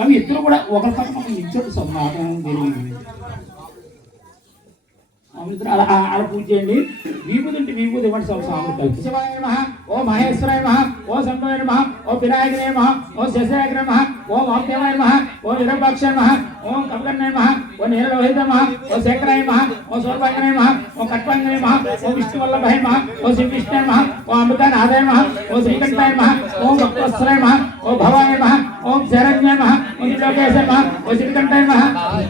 అవి ఇద్దరు కూడా ఒకరి పక్కన ఇచ్చోటి సమాధానం తెలియదు. అలా పూజ చేయండి. విభూతి అంటే విభూతి ఇవ్వండి. స్వామి శివాయ నమః, ఓ మహేశ్వరాయ నమః, ఓ శంభవే నమః, ఓ వినాయకనే నమః, ఓ శశిరేఖ నమః, ఓ వామదేవాయ నమః, ఓ విరూపాక్షాయ నమః, ఓం కపకర్ణాయ నమః, ఓ నీలలోహిత నమః, ఓ శేఖరాయ నమః, ఓ సౌభాగ్యాయ నమః, ఓ కట్వాంగాయ నమః, ఓ విష్ణువల్లభాయ నమః, ఓ శ్రీకృష్ణాయ నమః, ఓ అమృతానాథాయ నమః, ఓ శ్రీకంఠాయ నమః, ఓం భక్తవత్సలాయ నమః, ఓ భవాయ నమః, ఓం శరణ్యాయ నమః, ఓం త్రిలోకేశాయ నమః, ఓ శ్రీకంఠాయ నమః,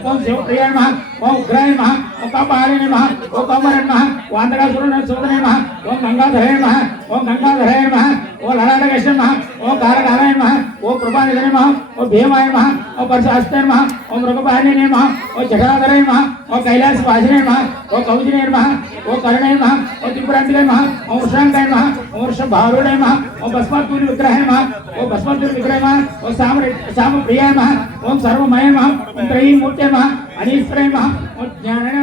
ఓం శివప్రియాయ నమః, ఓం ఉగ్రాయ నమః, ఓం కాపాహాయ నమః, ఓం కౌమరాయ నమః, ఓం అంధకాసురుణ సోదరాయ నమః, ఓం గంగాధరాయ నమః, ఓం గంగాధరాయ నమః, ఓ లలాటకేశాయ నమః, ఓం కారకాలాయ నమః, ఓ కృపానిధే నమః, ఓ భీమాయ నమః, ఓ పరశుహస్తాయ నమః, ఓం మృగపాహ్నినే నమః, ఓ జటాధరాయ నమః, ఓ కైలాసవాసినే నమః, ఓ కౌజినే నమః, ఓ కరుణాయ నమః, ఓ త్రిపురాంతికాయ నమః, ఓం వృషాంకాయ నమః, ఓం వృషభారుడాయ నమః, ఓం భస్మాతూరి విగ్రహాయ నమః, ఓం భస్మాతూరి విగ్రహాయ నమః, ఓం సామప్రియాయ నమః, ఓం సర్వమయ నమః, ఓం త్రయీమూర్తే నమః, అనీశ్వరాయ నమః, ఓం జ్ఞానాయ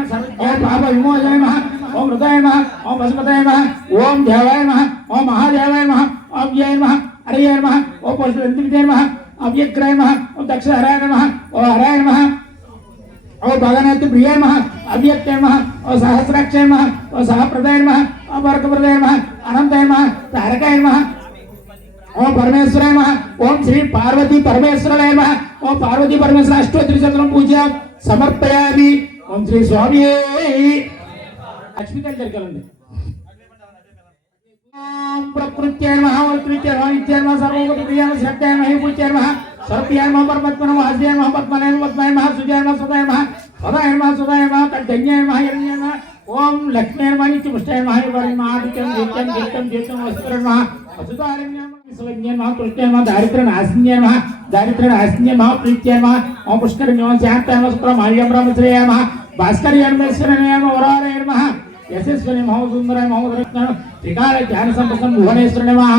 ఓం పాప విమోచనాయ నమః, ఓం హృదయాయ నమః, ఓం పశుపతయ నమః, ఓం దేవాయ నమః, ఓం మహాదేవాయ నమః, ఓం వ్యయాయ నమః, హరయాయ నమః, ఓం పరశురంతివితే నమః, అవ్యగ్రాయ నమః, ఓం దక్షహరాయ నమః, ఓం హరాయ నమః, ఓ భగవతి ప్రియాయ నమః, అవ్యక్తాయ నమః, ఓ సహస్రాక్షాయ నమః, ఓ సహప్రదాయ నమః, ఓ వర్గప్రదాయ నమః, అనంతాయ నమః, తారకాయ నమః, ఓం పరమేశ్వరాయ నమః, ఓం శ్రీ పార్వతీ పరమేశ్వరాయ నమః, ఓం పార్వతీ పరమేశ్వర అష్టోత్తర పూజ సమర్పయామి. ఓం శ్రీ స్వామి లక్ష్మీకాంత జరగాలండి. ఓం ప్రకృత్యాయ నమః, ప్రకృత్యాయ నమః, నిత్యాయ నమః, సర్వోపతి ప్రియాయ నమః, శ్రద్ధాయ నమః, పూజ్యాయ నమః, సర్వప్రియాయ నమః, పరమాత్మనే నమః, హస్యాయ నమః, పద్మనాయ నమః, పద్మాయ నమః, సుజాయ నమః, సుధాయ నమః, సదాయ నమః, సుధాయ నమః, కళ్యాణాయ నమః, హిరణ్యాయ నమః, ఓం లక్ష్మీ నమః, నిత్యపుష్టాయ నమః, వర్ణ ఆదిత్యం నిత్యం నిత్యం నిత్యం వస్త్ర నమః, అసుతారణ్యాయ నమః, విశ్వజ్ఞాయ నమః, కృష్ణాయ నమః, దారిద్ర్యనాశిన్యాయ నమః, దారిద్ర్యనాశిన్యాయ నమః, ప్రీత్యాయ నమః, ఓం పుష్కరిణ్యాయ నమః, శాంతాయ నమః, సుప్రమాల్యం బ్రహ్మశ్రేయాయ నమః, భాస్కర్యాయ నమః, ఈశ్వరాయ నమః, వరాలయ నమః, యశస్వని మహోసుందరాయ మహోదరత్న త్రికాల జ్ఞాన సంపన్నం భువనేశ్వర నమః.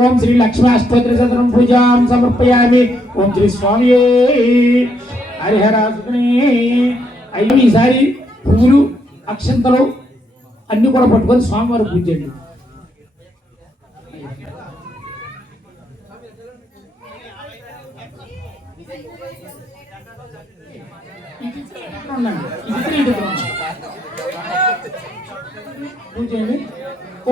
ఓం శ్రీ లక్ష్మీ అష్టోత్తర శతనం పూజాం సమర్పయామి. ఓం శ్రీ స్వామి హరిహరాసుని. అయ్యో ఈసారి పువ్వులు అక్షంతలు అన్ని కూడా పట్టుకొని స్వామివారు పూజ చేయండి.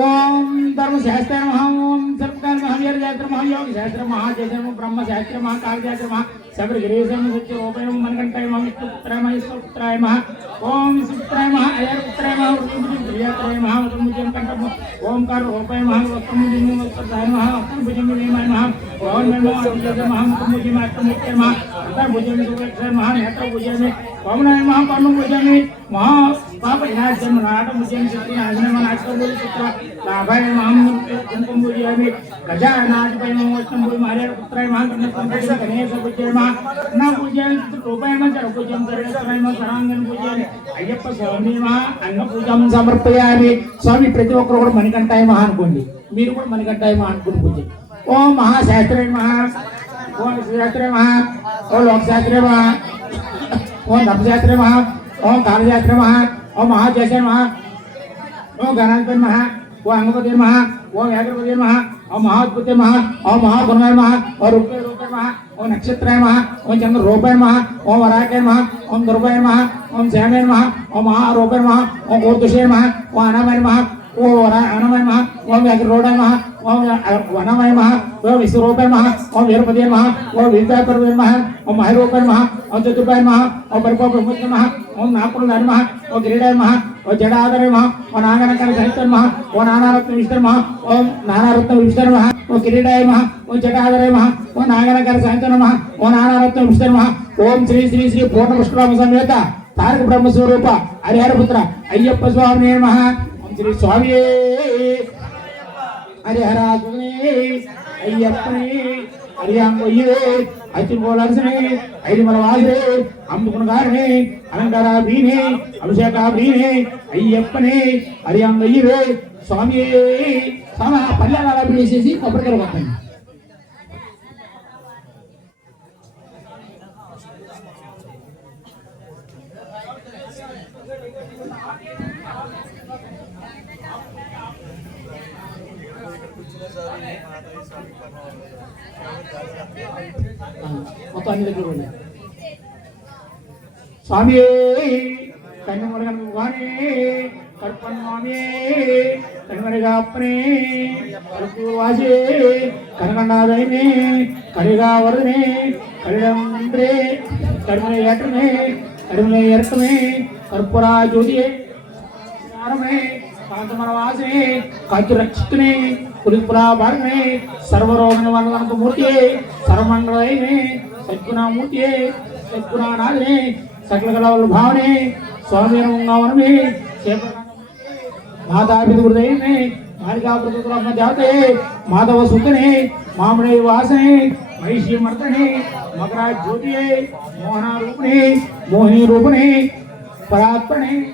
ఓం ధర్మశాస్త్ర మహా, ఓం సర్వకాల మహావీర శాస్త్ర మహాయోగ శాస్త్ర మహాజన బ్రహ్మశాస్త్ర మహాకాళశాస్త్ర మహా శబరి గిరీశం సత్య రూపయం మనకంటాయ మహా విష్ణుపుత్రాయ మహేశ్వరపుత్రాయ మహా, ఓం సుపుత్రాయ మహా అయ్యపుత్రాయ మహా ప్రియాత్రాయ మహా వృముజం కంఠము, ఓంకార రూపాయ మహా వక్రముజం వక్రధాయ మహా వక్రభుజం విమయ మహా, ఓం నమో అరుణాయ మహా ముఖముజం అష్టముఖ్య మహా అంతర్భుజం సుక్షయ మహా నేత్రభుజమే, ఓంనాయ మహా పర్ణభుజమే మహా పాప వినాశం నాటముజం శక్తి నాశనం నాశకముజ పుత్ర లాభాయ మహా కుంకుమభుజమే, గజానాథపై మహా వష్ణభుజ మహారేణ పుత్రాయ మహా గణేశ గణేశ భుజయ మహా నా పూజాయ రూపాయ మహా జరపూజం సరేశ్వరాయ మహా సరాంగన పూజయామి. అయ్యప్ప స్వామి మహా అన్న పూజం సమర్పయామి. స్వామి ప్రతి ఒక్కరు కూడా మణికంఠాయ మహా అనుకోండి, మీరు కూడా మణికంఠాయ మహా అనుకుని పూజ. ఓం మహాశాస్త్రాయ మహా, ఓం శాస్త్రాయ మహా, ఓం లోకశాస్త్రాయ మహా, ఓం ధర్మశాస్త్రాయ మహా, ఓం కాలశాస్త్రాయ మహా, ఓం మహాశాస్త్రాయ మహా, ఓం గణాధిపతి మహా, ఓం అంగపతి మహా, ఓం ఏకపతి మహా, ఓం మహాద్భుత మహా, ఓం మహాగుణాయ మహా, ఓం రూపాయ రూపాయ మహా, ఓం నక్షత్రాయ మహా, ఓం చంద్ర రూపాయ మహా, ఓం వరాకాయ మహా, ఓం దుర్భాయ మహా, ఓం శ్యామాయ మహా, ఓం మహారూపాయ మహా, ఓం ఊర్దుషాయ మహా, ఓం అనామయ మహా, ఓం అనమయ మహా, ఓం వ్యాఘ్రోడాయ మహా, ఓం వనమయ మహా, ఓం విశ్వరూపాయ మహా, ఓం వీరపతి మహా, ఓం వీరపతి మహా, ఓం మహరూపాయ మహా, ఓం చతుర్భాయ మహా, ఓం పరిపూర్ణ మహా, ఓం నాపురుడాయ మహా, ఓం గిరిడాయ మహా, ఓం జడాధర మహా, ఓం నాగనకర సహిత మహా, ఓం నానారత్న విష్ణు మహా, ఓం నానారత్న విష్ణు మహా, ఓం కిరీడాయ మహా, ఓం జటాధర మహా, ఓం నాగనకర సహిత మహా, ఓం నానారత్న విష్ణు మహా, ఓం శ్రీ శ్రీ శ్రీ పూర్ణ పుష్పరామ సమేత తారక బ్రహ్మస్వరూప హరిహరపుత్ర అయ్యప్ప స్వామి నమః. ఓం శ్రీ స్వామి హరిహరాసుని అయ్యప్పని హరియాంగొయ్యే అతిపోలర్సని ఐదుమల వాగిరే అమ్ముకునగారని అలంకారాభీని అభిషేకాభీని అయ్యప్పని హరియాంగొయ్యే స్వామి. స్వామి పల్లెలు అలా వేసేసి కొబ్బరికాయలు కొట్టండి. माता మొత్తం అన్ని దగ్గర కూడా స్వామి కన్నుమరగన్ వాణి కర్పన్ స్వామి కన్నుమరిగా అప్పనే కరుపు వాసి కనగండాదైనే కరిగా వరదనే కరిడంద్రే కరిమల ఏటమే కరిమల ఎరకమే కర్పూరా జ్యోతియే నారమే కాంతమర వాసనే కాంతి రక్షితునే కులిపురా భాగమే సర్వరోగ నివారణకు మూర్తియే సర్వమంగళైనే సద్గుణమూర్తియే సద్గుణానాథనే సకల కళల భావనే స్వామి వనమే మాతాపిత హృదయమే మాలికా ప్రతిమ జాతే మాధవ సుతనే మామడే వాసనే మహిషి మర్దనే మకరా జ్యోతియే మోహన రూపనే మోహిని రూపనే పరాత్మనే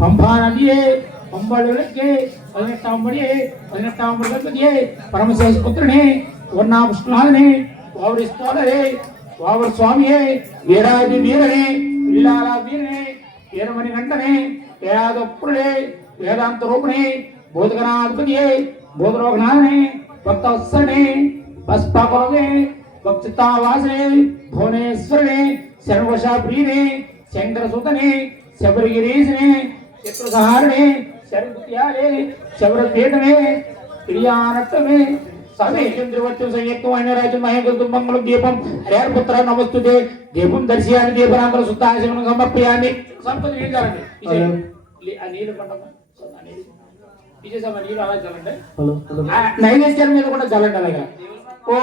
పంపా నదియే పంబళకే 18 బడియే 18 మృగపతియే పరమశేష పుత్రనే వర్ణా విష్ణునాథనే వావరి స్థోలరే వావర్ స్వామియే వీరాది వీరనే విల్లాల వీరనే వీరమణి గంటనే వేదాదపురుడే వేదాంత రూపనే బోధగణాధిపతియే బోధరోగనాథనే భక్తవత్సనే పస్పాపరమే భక్తితావాసనే భువనేశ్వరనే శర్వశా ప్రియనే శంకర సుతనే శబరిగిరీశనే చిత్రసహారణే శరపుత్యాలే శబరపీఠమే ప్రియానత్తమే సమే చంద్రవత్యం సంయుక్తమైన రాజు మహేంద్ర మంగళం దీపం హరిహరపుత్ర నమస్తుతే దీపం దర్శయాన్ని దీపరాంతర శుద్ధాశమనం సమర్పయామి సంపద నీళ్ళు చల్లండి ఆ నీళ్ళు పండమ్మా తీసేసామా నీళ్ళు అలా చల్లండి నైవేద్యాల మీద కూడా చల్లండి అలాగా ఓ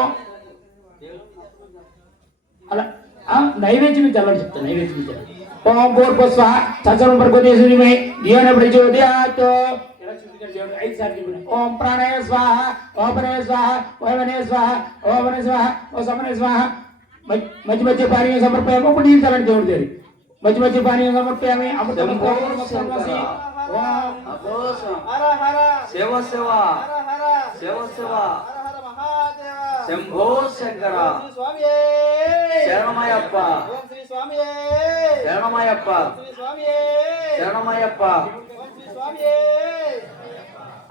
అలా నైవేద్యం చల్లండి చెప్తా నైవేద్యం చల్లండి ఓం పూర్వస్వ చచరం ప్రకృతిమే ధ్యాన ప్రచోదయాత్ ఓం ప్రాణాయ స్వాహ ఓపనయ స్వాహ ఓమనే స్వాహ ఓమనే స్వాహ ఓ సమనే స్వాహ మధ్య మధ్య పానీయం సమర్పయామి ఇప్పుడు నీళ్ళు చల్లండి దేవుడి దేవి మధ్య మధ్య పానీయం సమర్పయామి అమృతం శివ శివ శివ శివ శంభో శంకర శరణమయ్యప్ప శరణమయ్యప్ప శరణమయ్యప్ప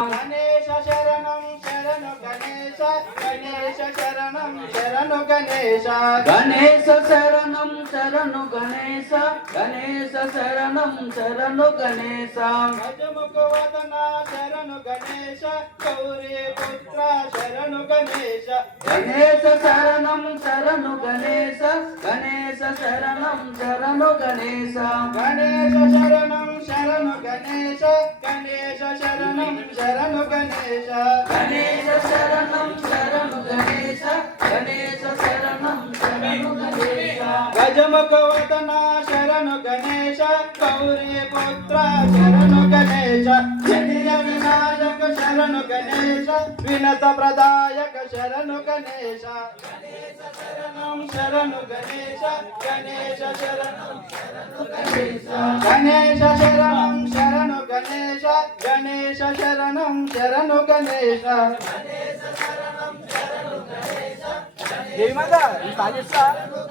గణేశ శరణం శరణు గణేశ గణేశ శరణం శరణు గణేశ గణేశ శరణం శరణు గణేశ గణేశ శరణం శరణు గణేశ గజముఖవదన శరణు గణేశ గౌరీ పుత్ర శరణు గణేశ గణేశ శరణం శరణు గణేశ గణేశ శరణం శరణు గణేశ గణేశ శరణం శరణు గణేశ గణేశ శరణం శరణు గణేశ గణేశ శరణం శరణు గణేశ గణేశ శరణం శరణు గణేశ గజముఖవదన శరణు గణేశ గౌరీ పుత్ర శరణు గణేశ జనియ వినాయక శరణు గణేశ వినత ప్రదాయక శరణు గణేశ గణేశ శరణం శరణు గణేశ గణేశ శరణం శరణు గణేశ గణేశ శరణం శరణు గణేశ గణేశ శరణం శరణు గణేశ గణేశ శరణం శరణు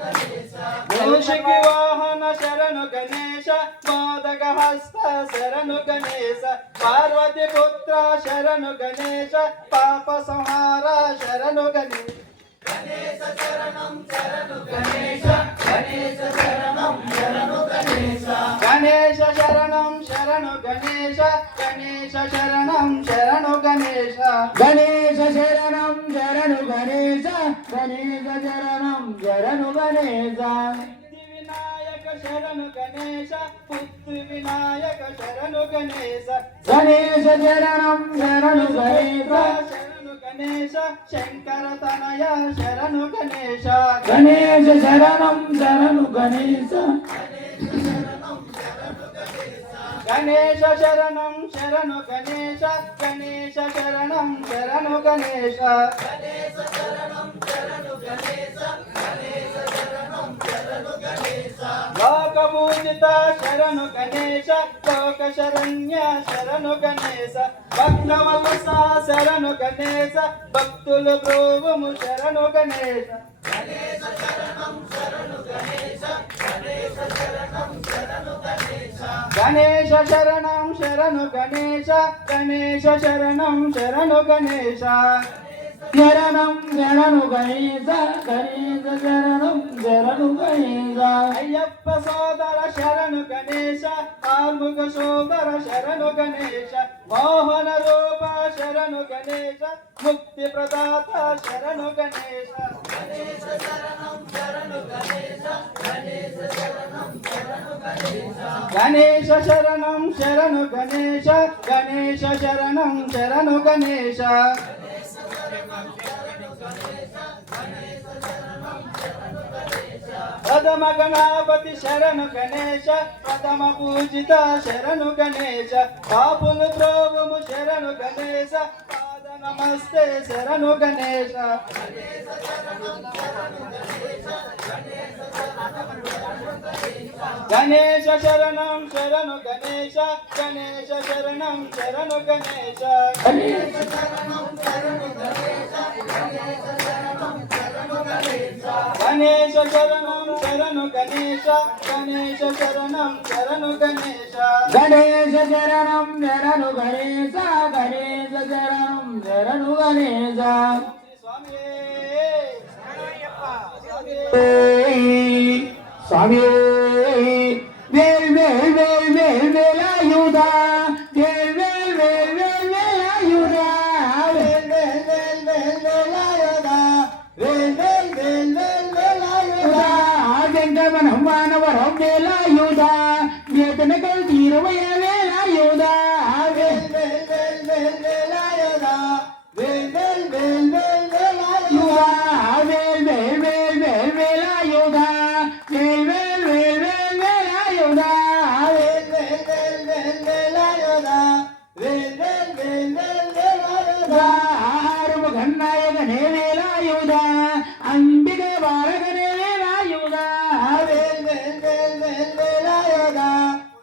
గణేశ మూషికి వాహన శరణు గణేశ మోదక హస్త శరణు గణేశ పార్వతి పుత్ర శరణు గణేశ పాప సంహార శరణు గణేశ గణేశ శరణం శరణు గణేశ గణేశ శరణం శరణు గణేశ గణేశ శరణం శరణు గణేశ గణేశ శరణం శరణు గణేశ గణేశ శరణం శరణు గణేశ గణేశ శరణం శరణు గణేశ వినాయక శరణు గణేశ పుత్రి వినాయక శరణు గణేశ గణేశ శరణం శరణు గణేశ శరణు గణేశ శంకర తనయ శరణు గణేశ గణేశ శరణం శరణు గణేశ గణేశ శరణం శరణు గణేశ గణేశ శరణం శరణు గణేశ గణేశ శరణం శరణు గణేశ గణేశ శరణం శరణు గణేశ లోకపూజిత శరణు గణేశ లోక శరణ్య శరణు గణేశ భక్తవత్స శరణు గణేశ భక్తులు బ్రోవము శరణు గణేశ గణేశ శరణం శరణు గణేశ గణేశ శరణం శరణు గణేశ గణేశ శరణం శరణు గణేశ గణేశ శరణం శరణు గణేశ గణేశ శరణం శరణు గణేశ గణేశ శరణం శరణు గణేశ అయ్యప్ప సోదర శరణు గణేశ ఆర్ముగ సోదర శరణు గణేశ మోహన రూప శరణు గణేశ ముక్తి ప్రదాత శరణు గణేశ గణేశ శరణం శరణు గణేశ గణేశ శరణం శరణు గణేశ గణేశ శరణం శరణు గణేశ గణేశ శరణం శరణు గణేశ ప్రథమ గణపతి శరణు గణేశ ప్రథమ పూజిత శరణు గణేశ పాపులు ప్రోభము శరణు గణేశ పాద నమస్తే శరణు గణేశ గణేశ శరణం శరణు గణేశ గణేశ శరణం శరణు గణేశ గణేశ గణేశ శరణం శరణు గణేశ గణేశ శరణం శరణు గణేశ గణేశ శరణం శరణు గణేశ గణేశ శరణం శరణు గణేశ స్వామి వేల్ వేల్ వేల్ వేల్ వేలాయుధా వేల్ వేల్ వేల్ వేల్ వేలాయుధా వేల్ వేల్ వేల్ వేల్ వేలాయుధా వేల్ వేల్ వేల్ వేల్ వేలాయుధా వెంకటమనం మానవరం వేలాయుధా వేతనకల్ తీరవయ వేలాయుధా వేల్ వేల్ వేల్ వేల్ వేలాయుధా వేల్ వేల్ వేల్ వేల్ వేలాయుధా వేల్ వేల్ వేల్ వేల్ వేలాయుధా వేల్ వేల్ వేల్ వేల్ వేలాయుధా వేల్ వేల్ వేల్ వేల్ వేలాయుధా వేల్ వేల్ వేల్ వేల్ వేలాయుధా ఆరుముఖన్నాయకనే వేలాయుధా అంబిక బాలకనే వేలాయుధా వేల్ వేల్ వేల్ వేల్ వేలాయుధా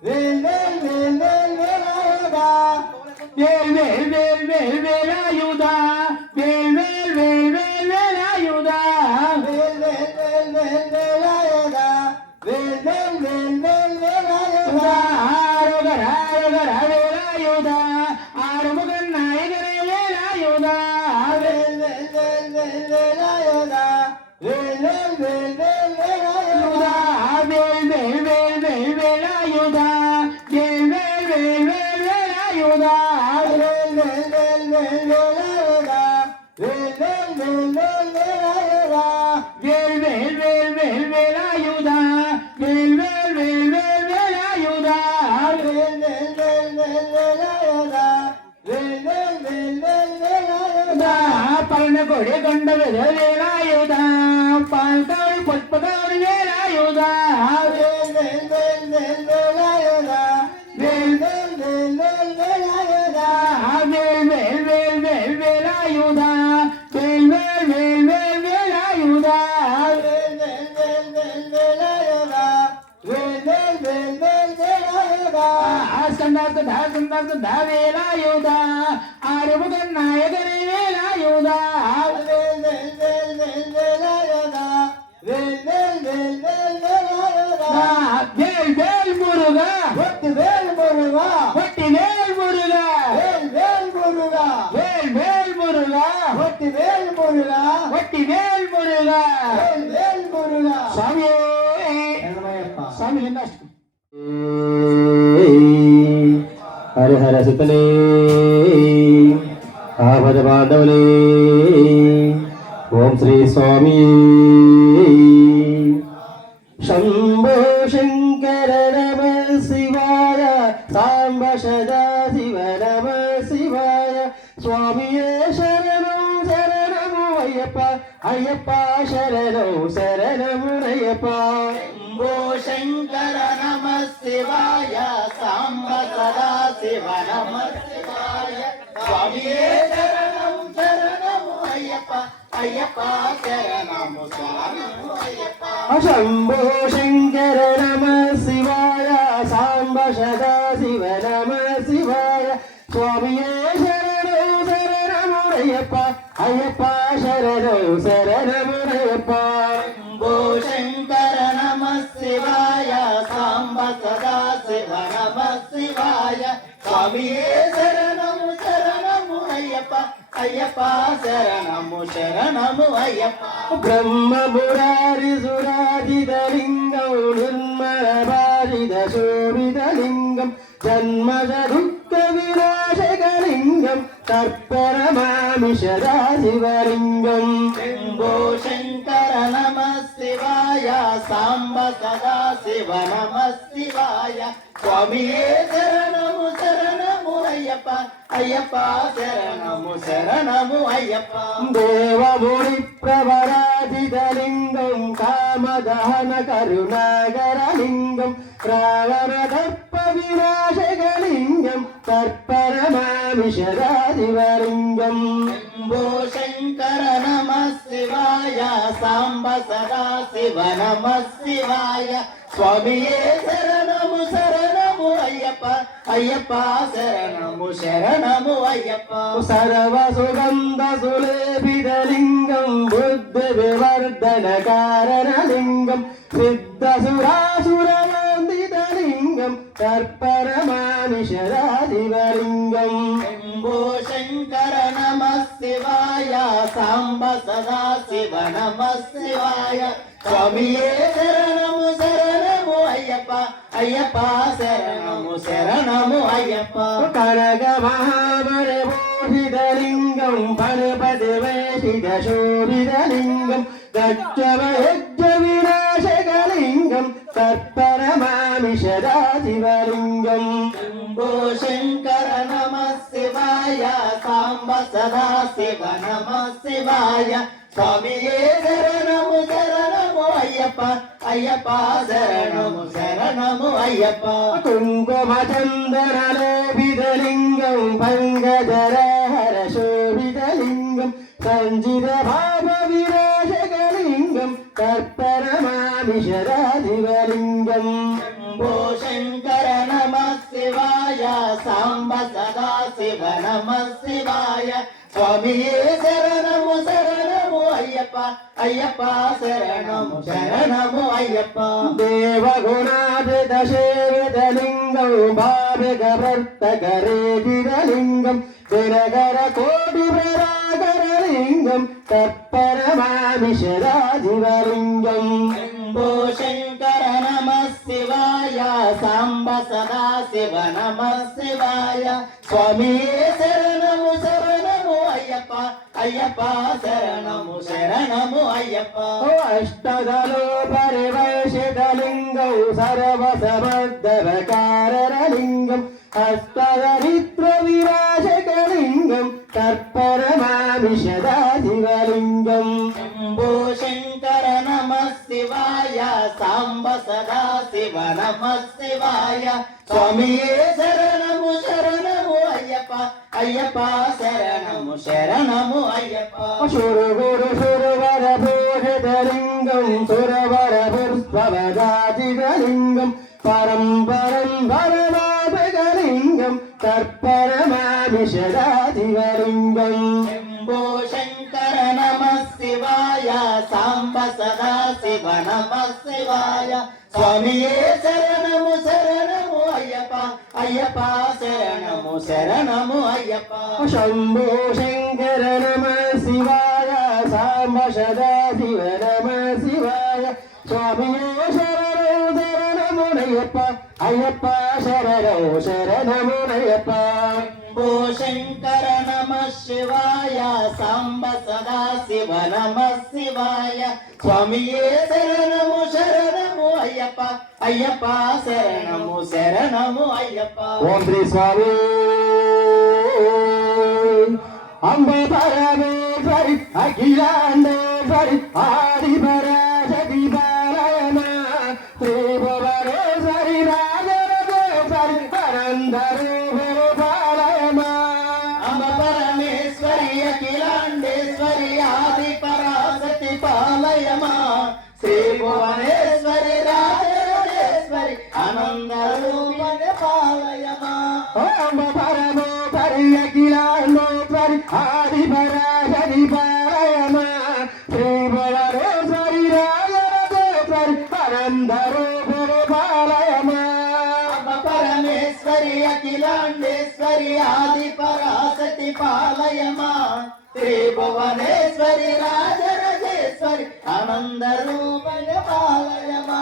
వేల్ వేల్ వేల్ వేల్ వేలాయుధా వేల్ వేల్ వేల్ వేల్ వేలాయుధా వేల్ వేల్ వేల్ వేల్ వేలాయుధా వేల్ వేల్ వేల్ వేల్ వేలాయుధా వేల్ వేల్ వేల్ వేల్ వేలాయుధా ఆరుగర ఆరుగర వేలాయుధా ఆరుముఖన్ నాయకనే వేలాయుధా వేల్ వేల్ వేల్ వేల్ వేలాయుధా వేల్ వేల్ వేల్ వేల్ వేలాయుధా వేల్ వేల్ వేల్ వేల్ వేలాయుధా వేల్ వేల్ వేల్ వేల్ వేలాయుధా వేల్ వేల్ వేల్ వేల్ వేలాయుధా వేల్ వేల్ వేల్ వేల్ వేలాయుధా వేల్ వేల్ వేల్ వేల్ వేలాయుధా వేల్ వేల్ వేల్ వేల్ వేలాయుధా వేల్ వేల్ వేల్ వేల్ వేలాయుధా వేల్ వేల్ వేల్ వేల్ వేలాయుధా పలనకొడి గండ వేలాయుధా పాల్కాడు పుష్పకాడు వేలాయుధా వేల్ వేల్ వేల్ వేల్ వేలాయుధా వేల్ వేల్ వేల్ వేల్ వేలాయుధా వేల్ వేల్ వేల్ వేల్ వేలాయుధా వేల్ వేల్ వేల్ వేల్ వేలాయుధా వేల్ వేల్ వేల్ వేల్ వేలాయుధా వేల్ వేల్ వేల్ వేల్ వేలాయుధా స్కందాస్కందా వేలాయుధా ఆరుముఖన్ నాయకనే వేలాయుధా వేల్ వేల్ వేల్ వేల్ వేలాయుధా వేల్ వేల్ వేల్ వేల్ వేలాయుధా వేల్ వేల్ మురుగా ఒట్టి వేల్ మురుగా ఒట్టి వేల్ మురుగా వేల్ వేల్ మురుగా వేల్ వేల్ మురుగా ఒట్టి వేల్ మురుగా ఒట్టి వేల్ మురుగా వేల్ వేల్ మురుగా స్వామి స్వామి లింగాష్టమి హరి హర సుతలే ఆపద బాంధవులే ఓం శ్రీ స్వామి శంభో శంకర నమ శివాయ సాంబ సదా శివ నమ శివాయ స్వామియే శరణం శరణము అయ్యప్ప అయ్యప్ప శరణం శరణము అయ్యప్ప శంభో శంకర నమ శివాయ సాంబ సదా శివ నమ శివాయ స్వామియే శరణం శరణము అయ్యప్ప అయ్యప్ప శరణము స్వామి అయ్యప్ప శంభో శంకర నమ శివాయ సాంబ సదా శివ నమ శివాయ స్వామియే శరణం శరణము అయ్యప్ప అయ్యప్ప శరణం శరణము అయ్యప్ప శంభో శంకర నమ శివాయ సాంబ సదా శివ నమ శివాయ స్వామియే శరణం శరణము అయ్యప్ప అయ్యప్ప శరణము శరణము అయ్యప్ప బ్రహ్మ మురారి సురాజితలింగం నిర్మల బాధిత శోభితలింగం జన్మజ దుఃఖ వినాశకలింగం తర్పరమామి సదాశివలింగం శంభో శంకర నమ శివాయ సాంబ సదా శివ నమ శివాయ స్వామియే శరణము శరణము అయ్యప్ప అయ్యప్ప శరణము శరణము అయ్యప్ప దేవముని ప్రవరాజితలింగం కామదహన కరుణాకరలింగం రావణ దర్ప వినాశకలింగం తర్పరమామి సదాశివలింగం శంభో శంకర నమ శివాయ సాంబ సదా శివ నమ శివాయ స్వామియే శరణము శరణము అయ్యప్ప అయ్యప్ప శరణము శరణము అయ్యప్ప సర్వ సుగంధ సులేపితలింగం బుద్ధ వివర్ధన కారణలింగం సిద్ధ సురాసురవందితలింగం తర్పరమామి సదాశివలింగం శంభో శంకర నమ శివాయ సాంబ సదా శివ నమ శివాయ స్వామియే శరణము శరణము అయ్యప్ప అయ్యప్ప శరణము శరణము అయ్యప్ప కనక మహామరమోహితలింగం పరపతి వేషిత శోభితలింగం గచ్చవయజ్ఞ వినాశకలింగం తర్పరమామి సదాశివలింగం శంభో శంకర నమ శివాయ సాంబ సదా శివ నమ శివాయ స్వామియే శరణము శరణము అయ్యప్ప అయ్యప్ప శరణము శరణము అయ్యప్ప కుంకుమ చందనలోభితలింగం పంగజరహర శోభితలింగం సంజిత భావ వినాశకలింగం తర్పరమామి సదాశివలింగం శంభో శంకర నమ శివాయ సాంబ సదా శివ నమ శివాయ స్వామియే శరణము శరణము అయ్యప్ప అయ్యప్ప శరణము శరణము అయ్యప్ప దేవగుణాభిత సేవితలింగం భావిక భర్తకరేటితలింగం దినకర కోటి ప్రరాకరలింగం తర్పరమామి సదాశివలింగం శంభో శంకర నమ శివాయ సాంబ సదా శివ నమ శివాయ స్వామియే శరణము శరణము అయ్యప్ప అయ్యప్ప శరణము శరణము అయ్యప్ప అష్టదలో పరివేషితలింగం సర్వసమర్థరకారలింగం హస్తదరిద్ర వినాశకలింగం తర్పరమామి సదాశివలింగం శంభో శంకర నమ శివాయ సాంబ సదా శివ నమ శివాయ స్వామియే శరణము శరణము అయ్యప్ప అయ్యప్ప శరణము శరణము అయ్యప్ప సురగురు సురవర భూషితలింగం సురవర పుష్పవదాజితలింగం పరంపరం పరమాపకలింగం తర్పరమామి సదాశివలింగం శంభో శంకర నమ శివాయ సాంబ సదా శివ నమ శివాయ స్వామియే శరణము శరణము అయ్యప్ప అయ్యప్ప శరణము శరణము అయ్యప్ప శంభో శంకర నమ శివాయ సాంబ సదాశివ నమ శివాయ స్వామియే శరణమునయ్యప్ప అయ్యప్ప శరణమునయ్యప్ప శంభో శంకర నమ శివాయ సాంబ సదా శివ నమ శివాయ స్వామియే శరణము శరణము అయ్యప్ప అయ్యప్ప శరణము శరణము అయ్యప్ప ఓం శ్రీ స్వామి అంబ పరమేశ్వరి అఖిలాండేశ్వరి ఆది పరాశక్తి పాలయమ శ్రీ భువనేశ్వరి రాజరాజేశ్వరి అనందరూపిణి పాలయమ అంబ పరమేశ్వరి అఖిలాండేశ్వరి ఆది పరాశక్తి పాలయమా శ్రీ భువనేశ్వరి రాజరాజేశ్వరి ఆనంద రూపిణి పాలయమా అంబ పరమేశ్వరి అఖిలాండేశ్వరి ఆది పరాశక్తి పాలయమ శ్రీ భువనేశ్వరి ఆనంద రూపిణ పాలయమా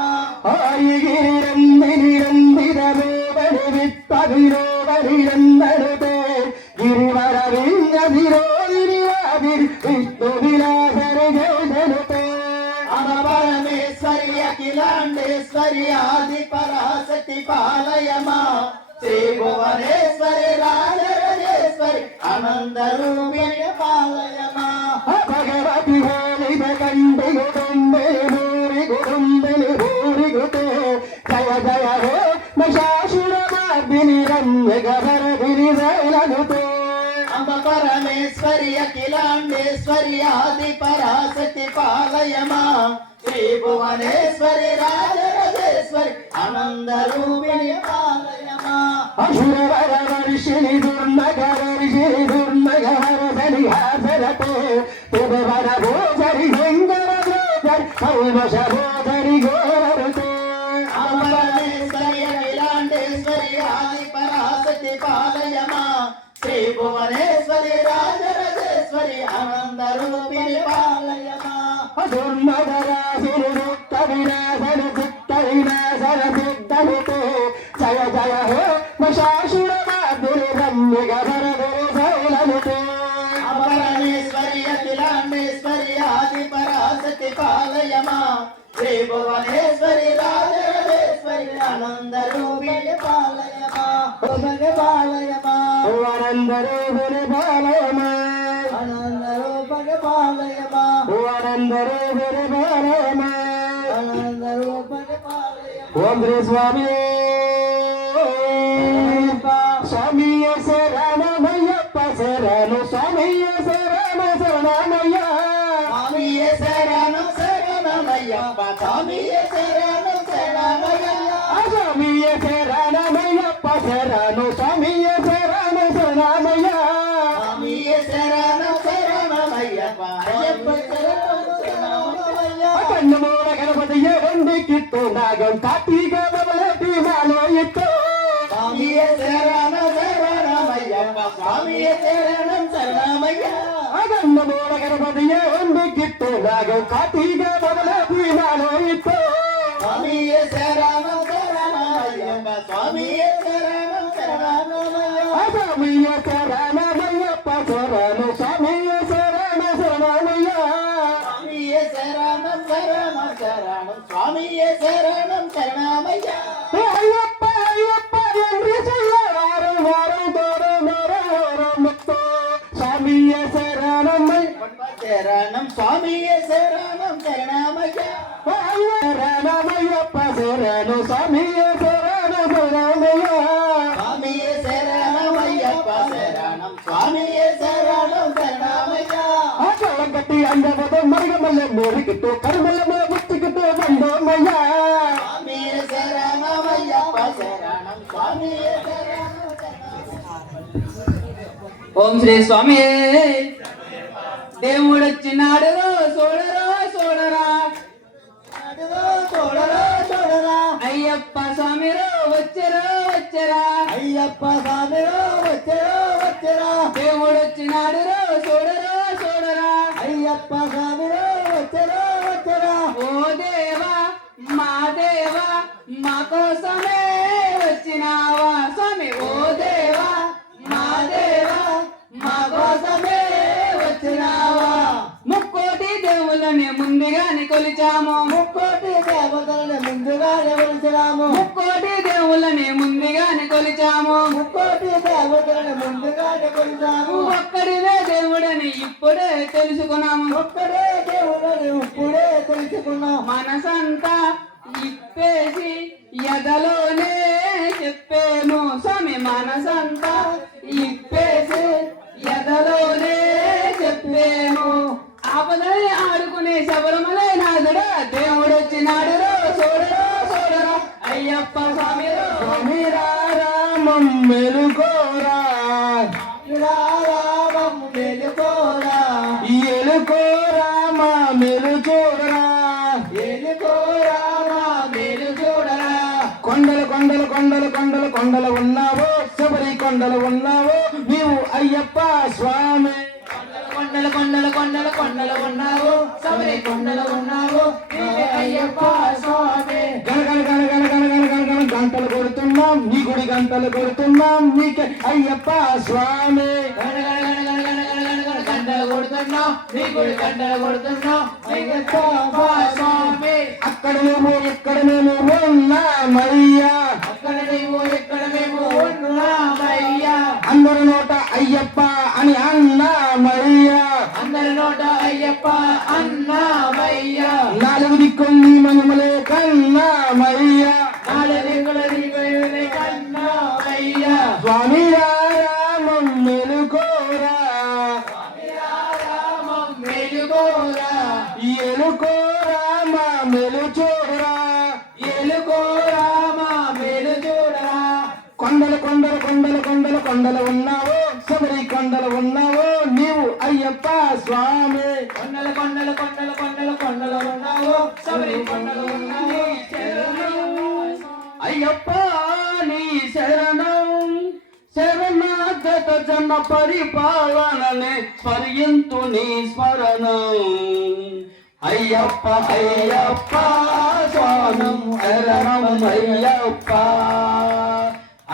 ఆయిగిరందిని రందిరమేవని విప్పవిరోవని రందరుతే గిరివర వింగదిరోదిరివాదిరి విష్ణు విలాసరి జయజనుతే అమ పరమేశ్వరి అఖిలాండేశ్వరి ఆది పరాశక్తి పాలయమా శ్రీ భువనేశ్వరి రాజరాజేశ్వరి ఆనంద రూపిణి పాలయమా భగవతి హోళిత కంటిగు తుంబెలి భూరి గుడుంబెలి భూరి గుతే జయ జయ హే మశాసురమార్దిని రమ్యగభరదిని శైలనుతే అమ పరమేశ్వరి అఖిలాండేశ్వరి ఆది పరాశక్తి పాలయమా శ్రీ భువనేశ్వరి రాజరాజేశ్వరి ఆనంద రూపిణి పాలయమా అసురవర వర్షిణి దుర్నగవర్షిణి దుర్నగవరసని హాసరతే తుదవర భోజరి శంకర భోజరి కల్మష భోజరి గోరతే పరమేశ్వరి అఖిలాండేశ్వరి ఆది పరాశక్తి పాలయమా శ్రీ భువనేశ్వరి రాజరాజేశ్వరి ఆనంద రూపిణి పాలయమా దుర్మదరాసురు దుఃఖ వినాశన చిత్త వినాశన సిద్ధనుతే జయ జయ హే మశాసురమార్దిని రమ్యగభరదిని శైలనుతే పరమేశ్వరి అఖిలాండేశ్వరి ఆది పరాశక్తి పాలయమా శ్రీ భువనేశ్వరి రాజరాజేశ్వరి ఆనంద రూపిణి పాలయమా పాలయమా వారందరూ గురి బాలయమా ఆనంద రూపణి పాలయమా వారందరూ గురి బాలయమా ఆనంద రూపణి పాలయమా ఓం శ్రీ స్వామి స్వామియ శరణమయ్యప్ప శరణు స్వామియ శరణ శరణమయ్య స్వామియే శరణం శరణమయ్యప్ప స్వామియే శరణం శరణమయ్య స్వామియ శరణమయ్యప్ప శరణు స్వామియ శరణ శరణమయ్య స్వామియే శరణం శరణమయ్యప్ప అయ్యప్ప శరణం శరణమయ్య కన్నమూల గణపతియ రెండు కిట్టు నాగం కార్తీక బబలటి మాలో ఇట్టు స్వామియే శరణం శరణమయ్యప్ప స్వామియే శరణం శరణమయ్య కన్నమూల గణపతియ రెండు కిట్టు నాగం కార్తీక బబలటి మాలో ఇట్టు స్వామియే శరణం శరణమయ్యప్ప స్వామియే శరణం శరణమయ్య స్వామియ శరణమయ్యప్ప శరణు స్వామియ శరణ శరణమయ్య స్వామియే శరణం శరణం శరణం స్వామియే శరణం శరణమయ్య అయ్యప్ప అయ్యప్ప ఎంద్రి చెయ్యవారు వారు దూరు నూరు ముక్తో స్వామియ శరణమయ్య శరణం స్వామియే శరణం శరణమయ్య శరణమయ్యప్ప శరణు స్వామియ శరణ శరణమయ్య స్వామియే శరణమయ్యప్ప శరణం స్వామియే శరణం శరణమయ్య ఆకలం కట్టి అందవదో మరిగమల్ల మోరికిట్టు కరుమల్ల బుత్తికిట్టు బందోమయ్య స్వామియే శరణమయ్యప్ప శరణం స్వామియే శరణం ఓం శ్రీ స్వామి దేవుడొచ్చినాడు చూడరా చూడరా అడుగో చూడరా చూడరా అయ్యప్ప స్వామిరో వచ్చరా వచ్చరా అయ్యప్ప స్వామిలో వచ్చరా వచ్చరా దేవుడొచ్చినాడు చూడరా చూడరా అయ్యప్ప స్వామిలో వచ్చరా వచ్చరా ఓ దేవా మా దేవా మా కోసమే వచ్చినావా స్వామి ఓ దేవా మా దేవా మా కోసమే వచ్చినావా ముక్కోటి దేవుళ్ళని ముందుగానే కొలిచాము ముక్కోటి దేవతలను ముందుగానే కొలిచినాము ముక్కోటి దేవుళ్ళని ముందుగానే కొలిచాము ముక్కోటి దేవతలను ముందుగానే కొలిచాము ఒక్కడివే దేవుడని ఇప్పుడే తెలుసుకున్నాము ఒక్కడే దేవుడని ఇప్పుడే తెలుసుకున్నాం మనసంతా ఇప్పేసి ఎదలోనే చెప్పేము స్వామి మనసంతా ఇప్పేసి ఎదలోనే చెప్పేము ఆపదని ఆడుకునే శబరిమలై నాదుడా దేవుడు వచ్చినాడు చూడరా చూడరా అయ్యప్ప స్వామి రామం మెలుకోరా రామం మెలుకోరా ఎలుకోరా మా మెలుకోరా ఎలుకోరా మెలుకోరా కొండలు కొండలు కొండలు కొండలు కొండలు ఉన్నావో శబరి కొండలు ఉన్నావో నీవు అయ్యప్ప స్వామి కొండలు కొండలు కొండలు కొండలు ఉన్నావు శబరి కొండలు ఉన్నావు అయ్యప్ప స్వామి గంటలు కొడుతున్నాం నీ గుడి గంటలు కొడుతున్నాం నీకే అయ్యప్ప స్వామి గంటలు కొడుతున్నాం నీ గుడి గంటలు కొడుతున్నాం అయ్యప్ప స్వామి అక్కడ నువ్వు ఇక్కడ నేను ఉన్నామయ్యా అక్కడ నీవు ఇక్కడ మేము ఉన్నామయ్యా అందరి నోట అయ్యప్ప అని అన్నామయ్యా అందరి నోట అయ్యప్ప అన్నామయ్యా నాలుగు దిక్కుల్ని మనములే కన్నామయ్యా నాలుగు దిక్కుల దిక్కులే కన్నామయ్యా స్వామి రామం మెలుకోరా మెలుకోరా ఎలుకోరా మా మెలుచోరా ఎలుకోరా మా మెలు చూడరా కొండలు కొండలు కొండలు కొండలు కొండలు ఉన్నావో శబరి కొండలు ఉన్నావో నీవు అయ్యప్ప స్వామి కొండలు కొండలు కొండలు కొండలు కొండలు ఉన్నావు శబరి కొండలు ఉన్నావు అయ్యప్ప నీ శరణం శరణాగత జన పరిపాలననే స్మరింతు నీ స్మరణం అయ్యప్ప అయ్యప్ప స్వామి శరణం అయ్యప్ప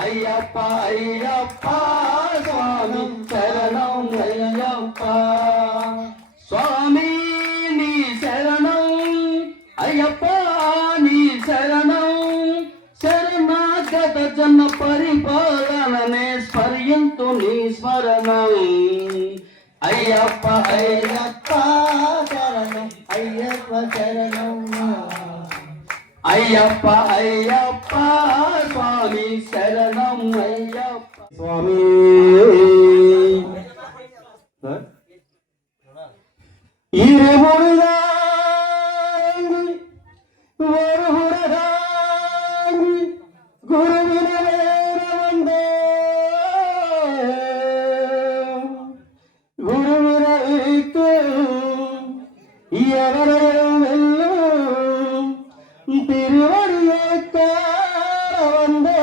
అయ్యప్ప అయ్యప్ప స్వామి శరణం అయ్యప్ప స్వామి నీ శరణం అయ్యప్ప నీ శరణం శరణాగత జన పరిపాలననే స్మరింతు నీ స్మరణం అయ్యప్ప అయ్యప్ప శరణం అయ్యప్ప శరణం అయ్యప్ప అయ్యప్ప స్వామి శరణం అయ్యప్ప స్వామి ఇరుమురుగా గురువిన వేరవందే గురువిన ఎవరెల్లు తిరువడియే వందే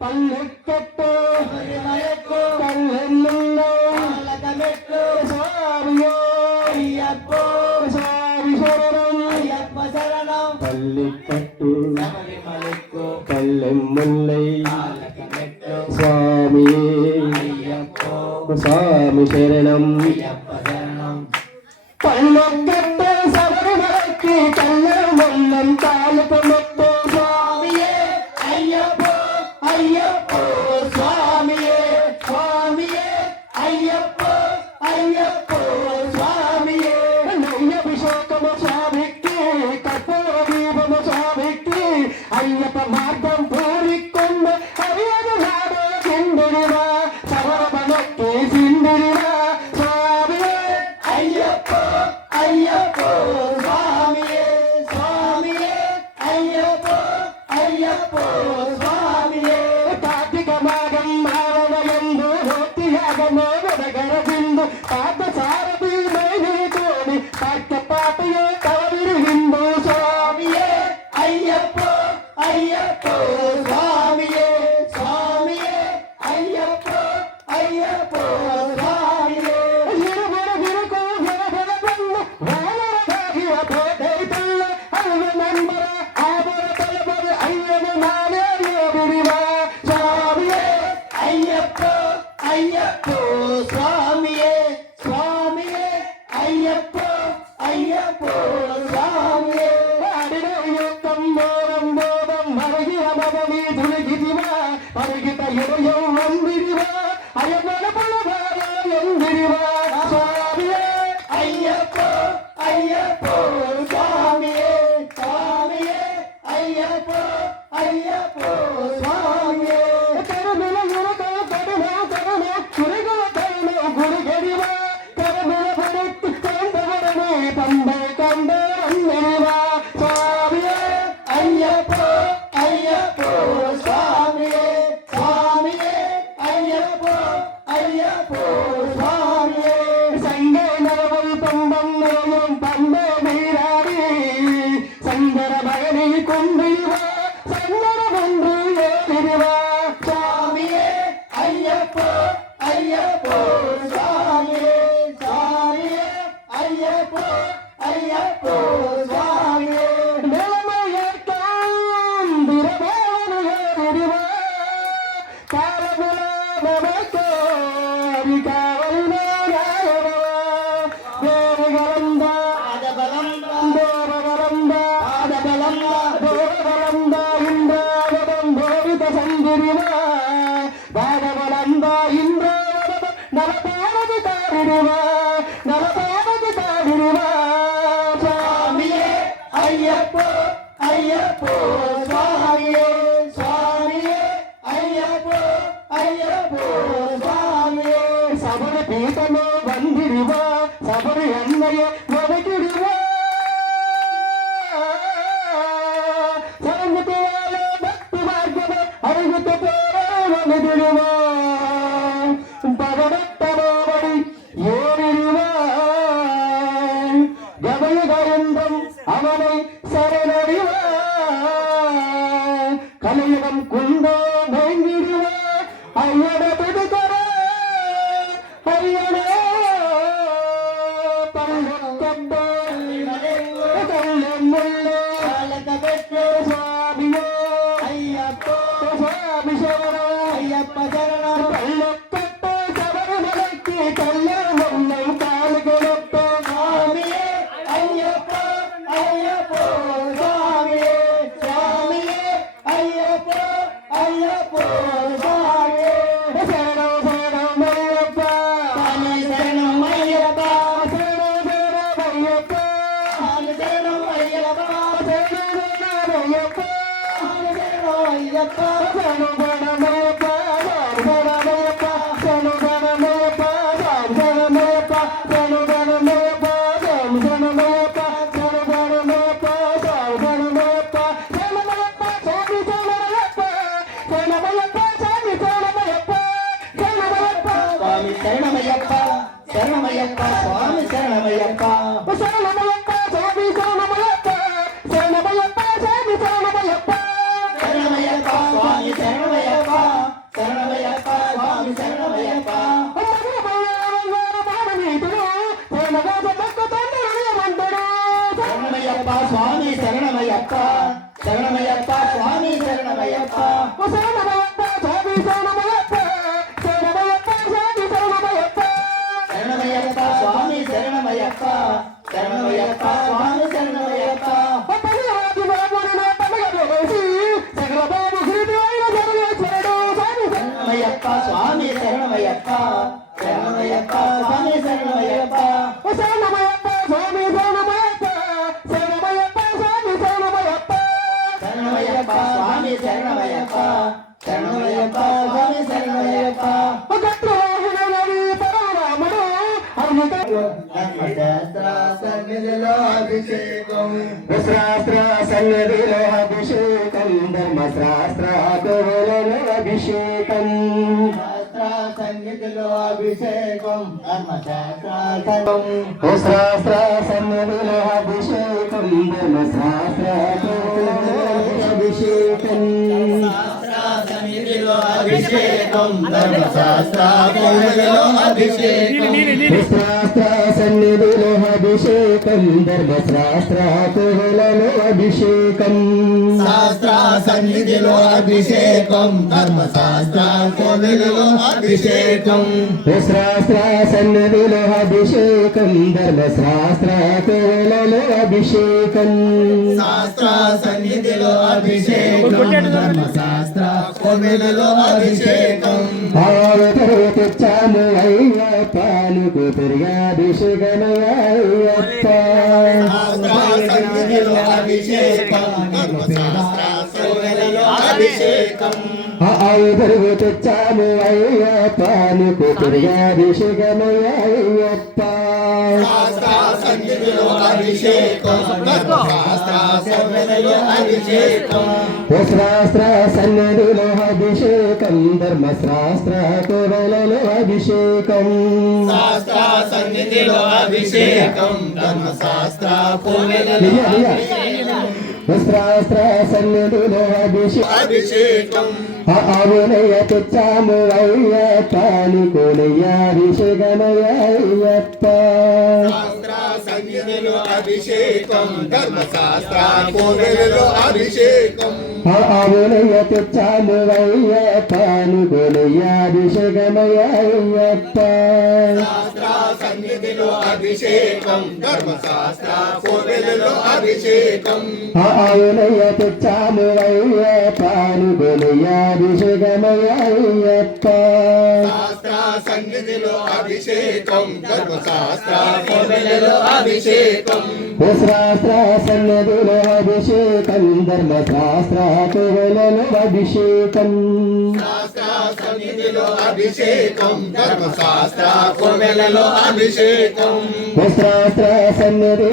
పల్లెక్కట్టు కళ్ళెల్లుల్లో స్వామియో అయ్యప్ప స్వామి శరణం అయ్యప్ప శరణం పల్లెక్కట్టు శబరిమలెక్కు కళ్ళెమ్ముల్లై మెట్టు స్వామి అయ్యప్ప స్వామి శరణం అయ్యప్ప శరణం పల్లెక్కట్టు శబరిమలకి కళ్ళెమ్ముల్లం తాలూకు మెట్టు స్వామియే అయ్యప్ప అయ్యప్ప స్వామియే స్వామియే అయ్యప్ప అయ్యప్ప స్వామియే నయ్యభిషేకము స్వామికి కర్పూర దీపము స్వామికి అయ్యప్ప మార్గం పూరికొండ అయ్యను నాడు చిందిరివా సవరమనొక్కి సిందిరివా స్వామియే అయ్యప్ప అయ్యప్ప స్వామియే స్వామియే అయ్యప్ప అయ్యప్ప స్వామియే కార్తీక మాగం భావనయందు భక్తియాగమో వెదగర సింధు పాత సారథి మైనీతోని పాఠ్య పాటయే కవిరు హిందూ స్వామియే అయ్యప్ప అయ్యప్ప స్వామియే స్వామియే అయ్యప్ప అయ్యప్ప స్వామియే ఇరువురు విరుకు విరబెలబెల్లు వేలరగాగియ పోటైతల్ల అల్లు నంబర ఆవర తలబరి అయ్యను నానే యోగిరివా స్వామియే అయ్యప్ప అయ్యప్ప స్వామియే స్వామియే అయ్యప్ప అయ్యప్ప స్వామియే వాడిన యుద్ధం మోరం బోధం మరగిన మమని తులిగిదివా పరిగిత ఇరయం వందిరివా అయమన పలవాల ఎందిరివా స్వామియే అయ్యప్ప అయ్యప్ప స్వామియే స్వామియే అయ్యప్ప అయ్యప్ప స్వామియే కరుణల మురక కరుణ కరుణ కురుగు కరుణ గురుగడివా కరుణల భరత్ కందవరని పంబై కంద అన్నిరివా స్వామియే అయ్యప్ప అయ్యప్ప స్వామియే స్వామియే అయ్యప్ప అయ్యప్ప స్వామియే సంగే నరవల్ పంబం నరవం పంబే మీరాడి సంగర భగని కుండివా సంగర బంధు యోగిరివా స్వామియే అయ్యప్ప అయ్యప్ప స్వామియే స్వామియే అయ్యప్ప అయ్యప్పో స్వామియే స్వామియే అయ్యప్పో అయ్యప్పో స్వామియే సబరి పీఠము బందిరివా సబరి అన్నయ్య మొదటిడివా సరంగుతు వాళ్ళ భక్తి మార్గమ అరుగుతు పోరాడిడివా పగడట్టబడి ఏరిడివా గవయ గయందం అవனை శరణడివా కలియుగం కుందో భంగిడివా అయ్యడ పెడుకర అయ్యడ పల్లె ముల్లే స్వామియో అయ్యప్ప స్వామి శరణ అయ్యప్ప శరణ పల్లె శబరిమలకి కళ్యాణం కాలుగొప్ప స్వామియే అయ్యప్ప అయ్యప్ప స్వామియే స్వామియే అయ్యప్ప అయ్యప్ప స్వామియే శరణం శరణమయ్యప్ప స్వామి శరణమయ్యప్ప శరణమయ్యప్ప స్వామి శరణమయ్యప్ప శరణమయ్యప్ప స్వామి శరణమయ్యప్ప శరణమయ్యప్ప శరణమయ్యప్ప శరణమయ్యప్ప స్వామి శరణమయ్యప్ప శరణమయ్యప్ప స్వామి శరణమయ్యప్ప శరణమయ్యప్ప స్వామి శరణమయ్యప్ప శరణమయ్యప్ప స్వామి శరణమయ్యప్ప శరణమయ్యప్ప స్వామి శరణమయ్యప్ప శరణమయ్యప్ప స్వామి శరణమయ్యప్ప శరణమయ్యప్ప స్వామి శరణమయ్యప్ప శరణమయ్యప్ప స్వామి శరణమయ్యప్ప శరణమయ్యప్ప స్వామి శరణమయ్యప్ప శరణమయ్యప్ప స్వామి శరణమయ్యప్ప శరణమయ్యప్ప స్వామి శరణమయ్యప్ప శరణమయ్యప్ప స్వామి శరణమయ్యప్ప శరణమయ్యప్ప స్వామి శరణమయ్యప్ప శరణమయ్యప్ప స్వామి శరణమయ్యప్ప శరణమయ్యప్ప స్వామి శరణమయ్యప్ప శరణమయ్యప్ప స్వామి శరణమయ్యప్ప ధర్మశాస్త్ర సన్నిధిలో అభిషేకం శాస్త్ర సన్నిధిలో అభిషేకం ధర్మశాస్త్ర గోవులలో అభిషేకం శాస్త్ర సన్నిధిలో అభిషేకం ధర్మశాస్త్ర శాస్త్ర సన్నిధిలో అభిషేకం ధర్మశాస్త్ర గోవులలో అభిషేకం సన్నిధిలో అభిషేకం ధర్మశాస్త్ర గోవులలో అభిషేకం శాస్త్ర సన్నిధిలో అభిషేకం ధర్మశాస్త్ర గోవులలో అభిషేకం శాస్త్ర సన్నిధిలో అభిషేకం ధర్మశాస్త్ర గోవులలో అభిషేకం శాస్త్ర సన్నిధిలో అభిషేకం ధర్మశాస్త్ర గోవులలో అభిషేకం శాస్త్ర సన్నిధిలో అభిషేకం ధర్మశాస్త్ర గోవులలో అభిషేకం ఆవతరు తెచ్చాము అయ్యప్పనుకు తిరిగాభిషేకమయ్యప్ప సన్నిధిలో అభిషేకం ధర్మశాస్త్ర గోవులలో అభిషేకం ఆవతరు తెచ్చాము అయ్యప్పనుకు తిరిగాభిషేకమయ్యప్ప సన్నిధిలో అభిషేకం ధర్మశాస్త్ర గోవులలో అభిషేకం శాస్త్ర సన్నిధిలో అభిషేకం ధర్మశాస్త్ర గోవులలో అభిషేకం శాస్త్ర సన్నిధిలో అభిషేకం ధర్మశాస్త్ర గోవులలో శాస్త్ర సన్నిధిలో అభిషేకం అవునయ్య తెచ్చాము అయ్యప్ప అభిషేకమయ్యప్ప సన్నిధిలో అభిషేకం ధర్మశాస్త్ర గోవులలో అభిషేకం అవునయ్య తెచ్చాము అయ్యప్ప అభిషేకమయ్యప్ప సన్నిధిలో అభిషేకం ధర్మశాస్త్ర కోవెలలో అభిషేకం ఆవులయ్య తెచ్చాము అయ్య పాలుగొనయ్య అభిషేకమయ్యప్ప శాస్త్ర సన్నిధిలో అభిషేకం ధర్మశాస్త్ర కోవెలలో అభిషేకం శాస్త్ర సన్నిధిలో అభిషేకం ధర్మశాస్త్ర కోవెలలో అభిషేకం శాస్త్ర సన్నిధిలో అభిషేకం ధర్మశాస్త్ర కోవెలలో అభిషేకం శాస్త్ర సన్నిధి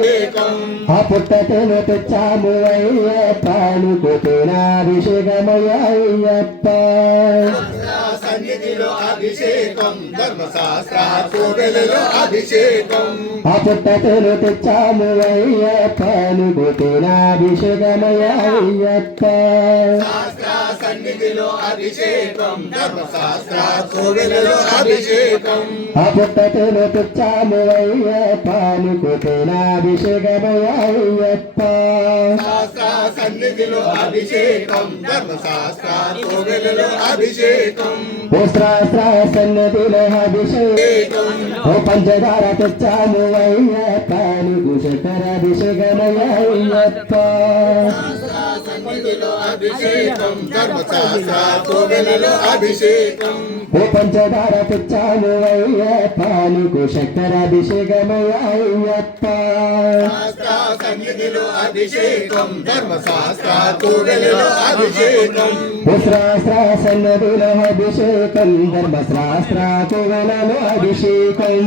ఆ పుట్టతను తెచ్చాము అయ్య పాలుగొనాభిషేకమయ్యప్ప సన్నిధిలో అభిషేకం ధర్మశాస్త్ర కోవెలలో అభిషేకం ఆ పుట్టతను తెచ్చాము అయ్య పాలుగొనాభిషేకమయ్యప్ప శాస్త్ర సన్నిధిలో అభిషేకం ధర్మశాస్త్ర కోవెలలో అభిషేకం ఆ పుట్టతను తెచ్చాము అయ్య పాలుగొనాభిషేకమయ్యప్ప శాస్త్ర సన్నిధిలో అభిషేకం ధర్మశాస్త్ర కోవెలలో అభిషేకం శాస్త్ర సన్నిధిలో అభిషేకం ఓ పంచదార తెచ్చాము అయ్య పాలుగుషకరాభిషేకమయ్యప్ప సన్నిధిలో అభిషేకం ధర్మశాస్త్ర కోవెలలో అభిషేకం ఓ పంచదార తెచ్చాము అయ్య పాలుగుషకరాభిషేకమయ్యప్ప శాస్త్ర సన్నిధిలో అభిషేకం ధర్మశాస్త్ర కోవెలలో అభిషేకం ఓ శాస్త్ర సన్నిధిలో అభిషేకం ధర్మశాస్త్ర కోవెలలో అభిషేకం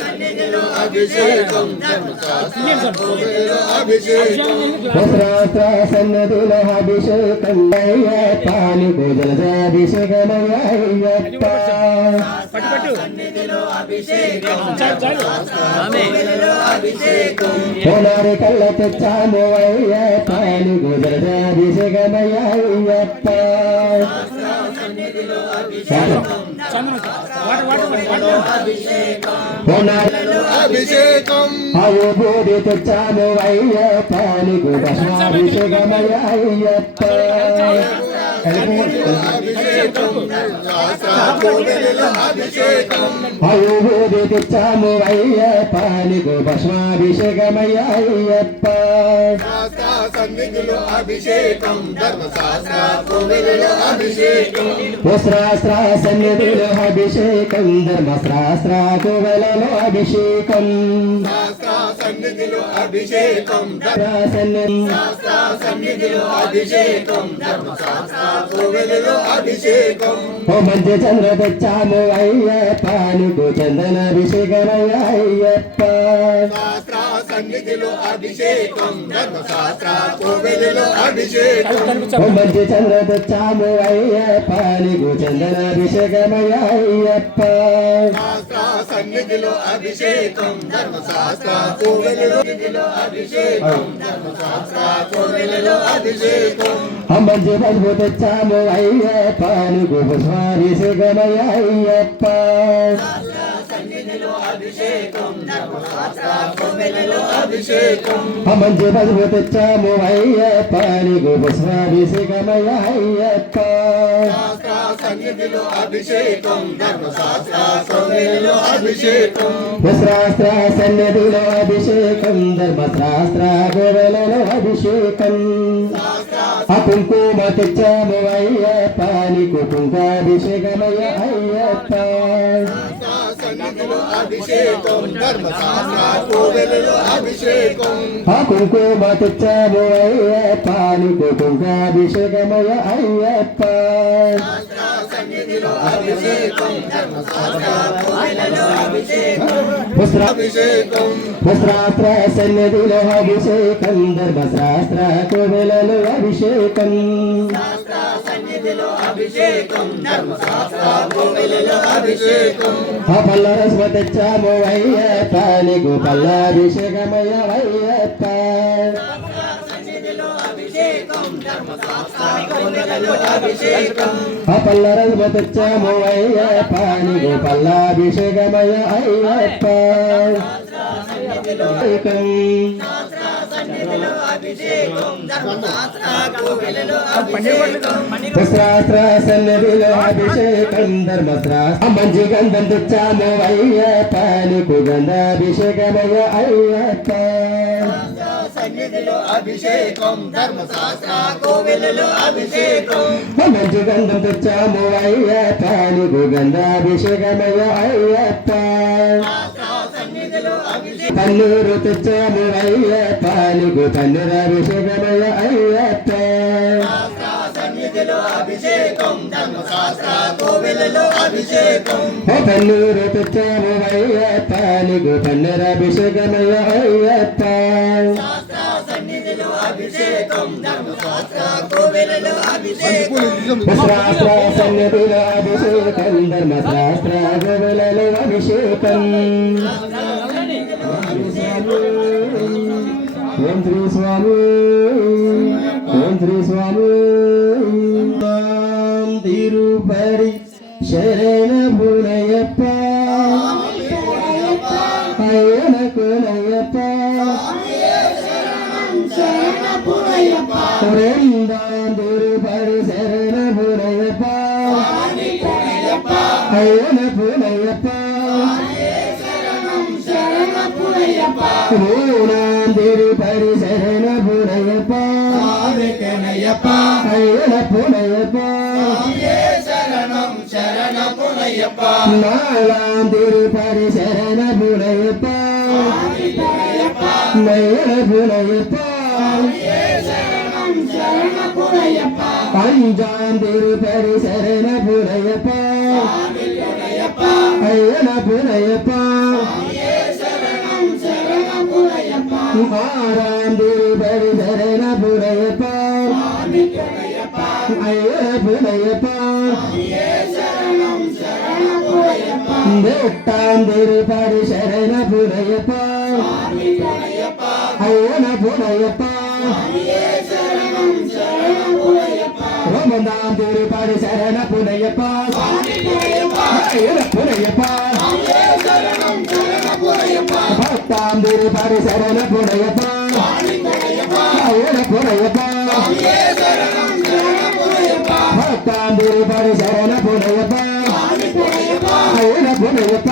సన్నిధిలో అభిషేకం ధర్మశాస్త్ర కోవెలలో అభిషేకం ఓ శాస్త్ర సన్నిధిలో అభిషేకం అయ్య పాలుగొనాభిషేకమయ్యప్ప సన్నిధిలో అభిషేకం కోవెలలో అభిషేకం ఓనారి కళ్ళ తెచ్చాము అయ్య పాలుగొనాభిషేకమయ్యప్ప సన్నిధిలో అభిషేకం ఓనారి అభిషేకం అవు బోధి తెచ్చాము అయ్య పాలుగొనాభిషేకమయ్యప్ప అభిషేకం శాస్త్ర కోవెలలో అభిషేకం అవు బోధి తెచ్చాము అయ్య పాలుగొనాభిషేకమయ్యప్ప శాస్త్ర సన్నిధిలో అభిషేకం ధర్మశాస్త్ర కోవెలలో అభిషేకం ఓ శాస్త్ర సన్నిధిలో అభిషేకం ధర్మశాస్త్ర కోవెలలో అభిషేకం శాస్త్ర సన్నిధిలో అభిషేకం శాస్త్ర సన్నిధిలో అభిషేకం ధర్మశాస్త్ర కోవెలలో అభిషేకం ఓ మంచి చంద్ర తెచ్చాము అయ్య పాలుగు చందనాభిషేకమయ్యప్ప శాస్త్ర సన్నిధిలో అభిషేకం ధర్మశాస్త్ర కోవెలలో అభిషేకం ఓ మంచి చంద్ర తెచ్చాము అయ్య పాలుగు చందనాభిషేకమయ్యప్ప శాస్త్ర సన్నిధిలో అభిషేకం ధర్మశాస్త్ర కోవెలలో అభిషేకం ధర్మశాస్త్ర కోవెలలో అభిషేకం ఆ మంచి పసుపు తెచ్చాము అయ్య పాలుగు పుష్పాభిషేకమయ్యప్ప సన్నిధిలో అభిషేకం ధర్మశాస్త్ర కోవెలలో అభిషేకం ఆ మంచి పసుపు తెచ్చాము అయ్య పాలుగు పుష్పాభిషేకమయ్యప్ప శాస్త్ర సన్నిధిలో అభిషేకం ధర్మశాస్త్ర కోవెలలో అభిషేకం శాస్త్ర సన్నిధిలో అభిషేకం ధర్మశాస్త్ర కోవెలలో అభిషేకం ఆ కుంకుమ తెచ్చాము అయ్య పాలికు కుంకాభిషేకమయ్య అయ్యప్ప సన్నిధిలో అభిషేకం ధర్మశాస్త్ర కోవెలలో అభిషేకం ఆ కుంకుమ తెచ్చాము అయ్య పాలికు కుంకాభిషేకమయ్య అయ్యప్ప సన్నిధిలో అభిషేకం ధర్మశాస్త్ర కోవెలలో అభిషేకం అభిషేకం శాస్త్ర సన్నిధిలో అభిషేకం ధర్మశాస్త్ర కోవెలలో అభిషేకం సన్నిధిలో అభిషేకం ధర్మశాస్త్ర కోవెలలో అభిషేకం ఆ పల్ల రసమ తెచ్చాము అయ్య పాలికు పల్లాభిషేకమయ్య అయ్యప్ప సన్నిధిలో అభిషేకం ధర్మశాస్త్ర కోవెలలో అభిషేకం ఆ పల్ల రసమ తెచ్చాము అయ్య పాలికు పల్లాభిషేకమయ్య అయ్యప్ప శాస్త్ర సన్నిధిలో అభిషేకం ధర్మశాస్త్ర మంచి గంధం తెచ్చాము అయ్యప్ప నీకు గంధాభిషేకమయ అయ్యప్ప సన్నిధిలో అభిషేకం ధర్మశాస్త్ర కోవెలలో అభిషేకం మంచి గంధం తెచ్చాము అయ్యప్ప నీకు గంధాభిషేకమయ అయ్యప్ప సన్నిధిలో అభిషేకం పన్నీరు తెచ్చాము అయ్యప్ప నీకు పన్నీరాభిషేకమయ అయ్యప్ప సన్నిధిలో అభిషేకం ధర్మశాస్త్ర కోవెలలో అభిషేకం పన్నీరు తెచ్చాము అయ్యప్ప నీకు పన్నీరాభిషేకమయ అయ్యప్ప సన్నిధిలో అభిషేకం ధర్మశాస్త్ర కోవెలలో అభిషేకం శాస్త్ర సన్నిధిలో అభిషేకం ధర్మశాస్త్ర గోవెలలో అభిషేకం ఓం శ్రీ స్వామి ఓం శ్రీ స్వామి తిరుపరి శరణ భునయప్ప అయ్యన కులయప్ప రెండాం తిరుపరి శరణ భునయప్ప అయ్యన పునయప్ప మూనాం తిరుపరి శరణ భునయప్ప అయ్యన పునయప్ప శరణం శరణ పునయ్యప్ప నాలాం తిరుపరి శరణ భునయప్ప నయన భునయప్ప పంచాం తిరుపరి శరణ భునయప్ప అయ్యన భునయప్ప ఆరాం తిరుపరి శరణ భునయప్ప అయ్యన భునయప్ప నెట్టాం తిరుపరి శరణ భునయప్ప అయ్యన భునయప్ప రోమనాం తిరుపరి శరణ భునయప్ప అయ్యన భునయప్ప భక్తాం తిరుపరి శరణ భునయప్ప అయ్యన భునయప్ప భక్తాం తిరుపరి శరణ భునయప్ప అయ్యన భునయప్ప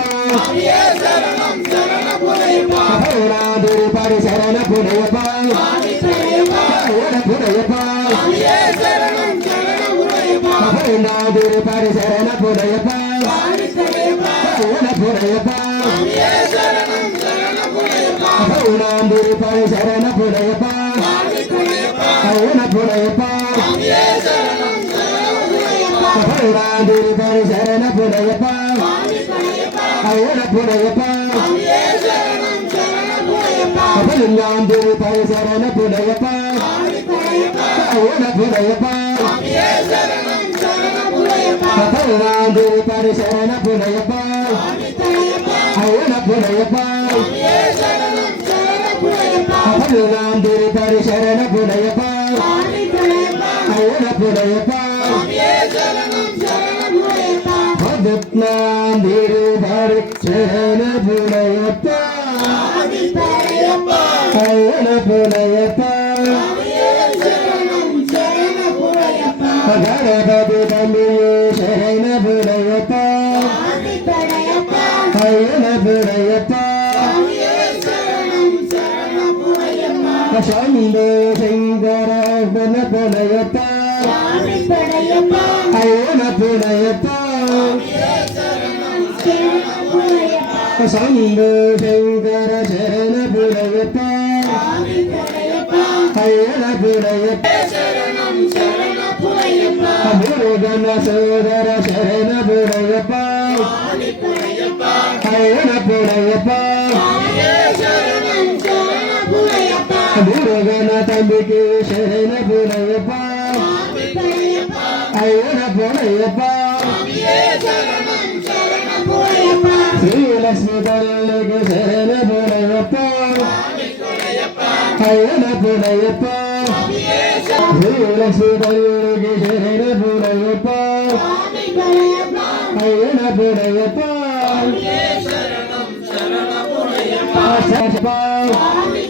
భైరాం తిరుపరి శరణ భునయప్ప అయ్యన భునయప్ప భైరాం తిరుపరి శరణ భునయప్ప అయ్యన భునయప్ప భైరాం తిరుపరి శరణ భునయప్ప అయ్యన భునయప్ప భైరాం తిరుపరి శరణ భునయప్ప అయ్యన భునయప్ప భైరాం తిరుపరి శరణ భునయప్ప అయ్యన భునయప్ప భైరాం తిరుపరి శరణ భునయప్ప అయ్యన భునయప్ప భైరాం తిరుపరి శరణ భునయప్ప అయ్యన భునయప్ప భగత్నాం తిరుపరి శరణ భునయప్ప అయ్యన భునయప్ప గణపతి తండ్రి శరణ భునయప్ప అయ్యన భునయప్ప శంభో శంకర భునయప్ప అయ్యన భునయప్ప శంభో శంకర శరణ భునయప్ప అయ్యన భునయప్ప మురుగన సోదర శరణ భునయప్ప అయ్యన భునయప్ప మురుగన తండ్రికి శరణ భునయప్ప అయ్యన భునయప్ప శ్రీలక్ష్మి తల్లికి శరణ భునయప్ప అయ్యన భునయప్ప శ్రీలక్ష్మి తల్లికి శరణ భునయప్ప అయ్యన భునయప్ప స్వామి